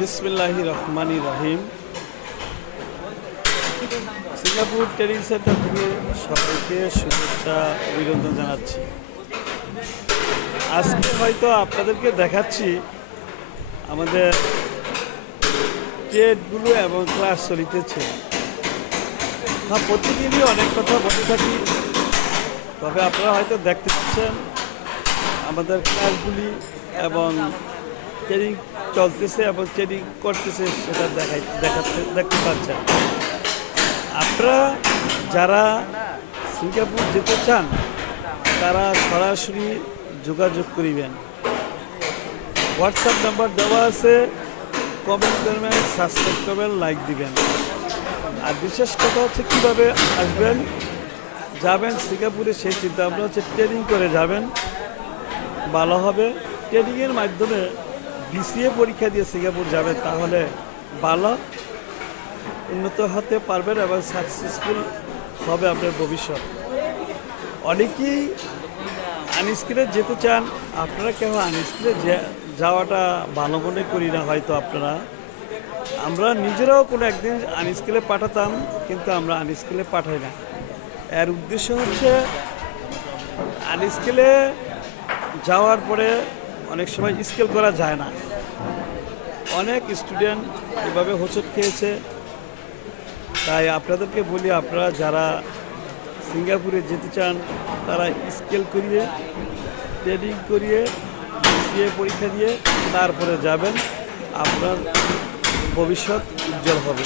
বিসমিল্লাহ রহমানি রহিম। সিঙ্গাপুর ট্রেনিং সেন্টার থেকে সবাইকে শুভেচ্ছা, অভিনন্দন জানাচ্ছি। আজকে হয়তো আপনাদেরকে দেখাচ্ছি আমাদের টেটগুলো এবং ক্লাস চলিতেছে। হ্যাঁ প্রতিদিনই অনেক কথা বলে থাকি, তবে আপনারা হয়তো দেখতে পাচ্ছেন আমাদের ক্লাসগুলি এবং ট্রেনিং চলতেছে এবং ট্রেনিং করতেছে সেটা দেখাই দেখাতে দেখতে পাচ্ছেন। আপনারা যারা সিঙ্গাপুর যেতে চান, তারা সরাসরি যোগাযোগ করিবেন। হোয়াটসঅ্যাপ নাম্বার দেওয়া আছে, কমেন্ট করবেন, সাবস্ক্রাইব করবেন, লাইক দিবেন। আর বিশেষ কথা হচ্ছে কীভাবে আসবেন, যাবেন সিঙ্গাপুরে সেই চিন্তা ভাবনা হচ্ছে ট্রেনিং করে যাবেন, ভালো হবে। ট্রেনিংয়ের মাধ্যমে বিসিএ পরীক্ষা দিয়ে সিঙ্গাপুর যাবেন তাহলে ভালো উন্নত হতে পারবেন এবং সাকসেসফুল হবে আপনার ভবিষ্যৎ। অনেকেই আনস্কিলে যেতে চান, আপনারা কেউ আনস্কিলে যাওয়াটা ভালো মনে করি না হয়তো আপনারা। আমরা নিজেরাও কোনো একদিন আনস্কিলে পাঠাতাম, কিন্তু আমরা আনস্কিলে পাঠাই না। এর উদ্দেশ্য হচ্ছে আনস্কিলে যাওয়ার পরে অনেক সময় স্কেল করা যায় না। অনেক স্টুডেন্ট এভাবে হোঁচট খেয়েছে। তাই আপনাদেরকে বলি, আপনারা যারা সিঙ্গাপুরে যেতে চান, তারা স্কেল করিয়ে, ট্রেনিং করিয়ে সিএ পরীক্ষা দিয়ে তারপরে যাবেন। আপনার ভবিষ্যৎ উজ্জ্বল হবে।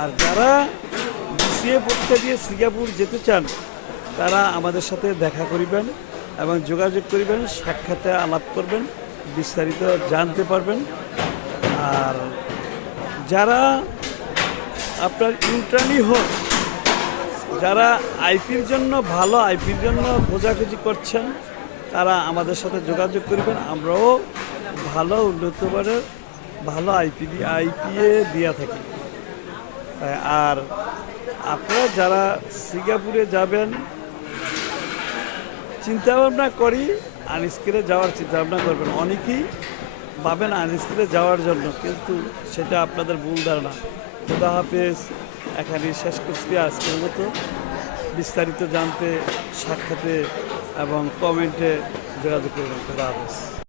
আর যারা বিসিএ পরীক্ষা দিয়ে সিঙ্গাপুর যেতে চান, তারা আমাদের সাথে দেখা করিবেন। এবং যোগাযোগ করিবেন, সাক্ষাতে আলাপ করবেন, বিস্তারিত জানতে পারবেন। আর যারা আপনার ইন্টারনি হোক, যারা আইপির জন্য ভালো, আইপির জন্য খোঁজাখুঁজি করছেন, তারা আমাদের সাথে যোগাযোগ করবেন। আমরাও ভালো, উন্নত মানের ভালো আইপি আইপিএ দিয়া থাকি। আর আপনারা যারা সিঙ্গাপুরে যাবেন চিন্তা ভাবনা করি আনস্কিলে যাওয়ার চিন্তা ভাবনা করবেন। অনেকেই ভাবেন আনস্কিলে যাওয়ার জন্য, কিন্তু সেটা আপনাদের ভুল ধারণা। খুদা হাফেজ এখানে শেষ করছি আজকের মতো। বিস্তারিত জানতে, সাক্ষাতে এবং কমেন্টে যোগাযোগ করবেন। খুদা হাফেজ।